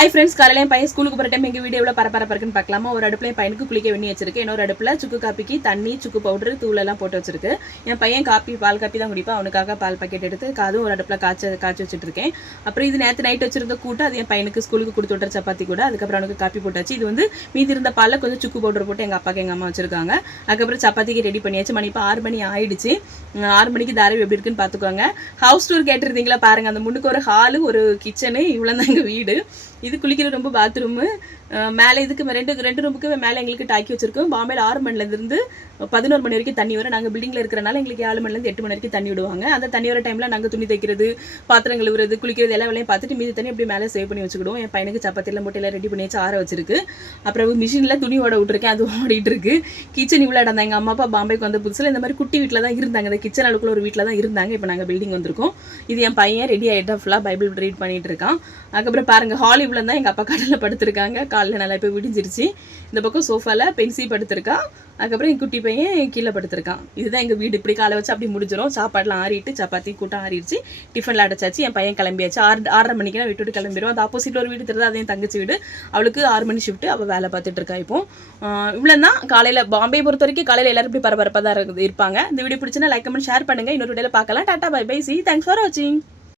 Hi friends, காலையில என் பையன் ஸ்கூலுக்கு போகிற டைம் எங்கள் வீடியோ எவ்வளோ பரபரப்புன்னு பார்க்கலாமா? ஒரு அடுப்பில் என் பையனுக்கு குளிக்க வெண்ணி வச்சிருக்கு, இன்னொரு அடுப்பில் சுக்கு காப்பிக்கு தண்ணி, சுக்கு பவுடர், தூளெல்லாம் போட்டு வச்சிருக்கு. என் பையன் பால் காப்பி தான் குடிப்பான். அவனுக்காக பால் பாக்கெட் எடுத்து அதுவும் ஒரு அடுப்பில் காய்ச்சி வச்சுட்ருக்கேன். அப்புறம் இது நேற்று நைட் வச்சிருந்த கூட்டு அது என் பையனுக்கு ஸ்கூலுக்கு கொடுத்து விட்ற சப்பாத்தி கூட. அதுக்கப்புறம் அவனுக்கு காப்பி போட்டாச்சு. இது வந்து மீதி இருந்த பாலில் கொஞ்சம் சுக்கு பவுடர் போட்டு எங்கள் அப்பாக்கு எங்கள் அம்மா வச்சிருக்காங்க. அதுக்கப்புறம் சப்பாத்திக்கு ரெடி பண்ணியாச்சு. மணி இப்போ 6 மணி ஆயிடுச்சு. 6 மணிக்கு தாராவி எப்படி இருக்குன்னு பார்த்துக்கோங்க. ஹவுஸ் டூர் கேட்டிருந்தீங்களா பாருங்கள். அந்த முன்னுக்கு ஒரு ஹாலு, ஒரு கிச்சனு, இவ்வளோ தான் எங்கள் வீடு. இது குளிக்கிற ரொம்ப பாத்ரூமு. மேலே இதுக்கு ரெண்டு ரூமுக்கு மேலே எங்களுக்கு டாக்கி வச்சிருக்கோம். பாம்பேல 6 மணிலேருந்து 11 மணி வரைக்கும் தண்ணி வரும். நாங்கள் பில்டிங்கில் இருக்கிறனால எங்களுக்கு 7 மணிலேருந்து 8 மணி வரைக்கும் தண்ணி விடுவாங்க. அந்த தண்ணி வர டைமில் நாங்கள் துணி தைக்கிறது, பாத்திரம் கழுவுறது, குளிக்கிறது எல்லா வேலையும் பார்த்துட்டு மீதி தண்ணி அப்படி மேலே சேவ் பண்ணி வச்சுக்கிடுவோம். என் பையனுக்கு சப்பாத்தியெல்லாம் போட்டு எல்லாம் ரெடி பண்ணி வச்சு ஆற வச்சிருக்கு. அப்புறம் மிஷினில் துணி ஓட விட்டுருக்கேன், அது ஓடிட்டு இருக்கு. கிச்சன் இவ்வளோ இடம் தான். எங்கள் அம்மா அப்பா பாம்பேக்கு வந்த புதுசில் இந்த மாதிரி குட்டி வீட்டில் தான் இருந்தாங்க. இந்த கிச்சன் அளவுக்குள்ள ஒரு வீட்டில் தான் இருந்தாங்க. இப்போ நாங்கள் பில்டிங் வந்திருக்கோம். இது என் பையன் ரெடி ஆகிட்டா ஃபுல்லாக பைபிள் ரீட் பண்ணிட்டு இருக்கான். அதுக்கப்புறம் பாருங்கள், ஹால் இவ்வளோ தான். எங்கள் அப்பா கடலில் படுத்திருக்காங்க. காலையில் நல்லா இப்போ விடிஞ்சிருச்சு. இந்த பக்கம் சோஃபாவில் பென்சி படுத்திருக்கான். அதுக்கப்புறம் என் குட்டி பையன் கீழே படுத்திருக்கான். இதுதான் எங்கள் வீடு. இப்படி காலை வச்சு அப்படி முடிஞ்சிடும். சாப்பாடுலாம் ஆறிட்டு சப்பாத்தி கூட்டம் ஆறிடுச்சு. டிஃபனில் அடைச்சாச்சு. என் பையன் கிளம்பியாச்சு. 6:30 மணிக்கு நான் விட்டுட்டு கிளம்பிடுவோம். அந்த ஆப்போசிட்டில் ஒரு வீடு தெரியுது, அதையும் தங்கச்சி வீடு. அவளுக்கு 6 மணி ஷிஃப்ட்டு. அவள் வேலை பார்த்துட்டு இருக்கா. இப்போ இவ்வளோ தான். காலையில் பாம்பே பொறுத்த வரைக்கும் காலையில் எல்லாரும் இப்படி பரபரப்பாக தான் இருப்பாங்க. இந்த வீடியோ பிடிச்சுன்னா லைக் கமெண்ட் ஷேர் பண்ணுங்கள். இன்னொரு வீடியோவில் பார்க்கலாம். Tata bye bye. சி தேங்க்ஸ் ஃபார் வாட்சிங்.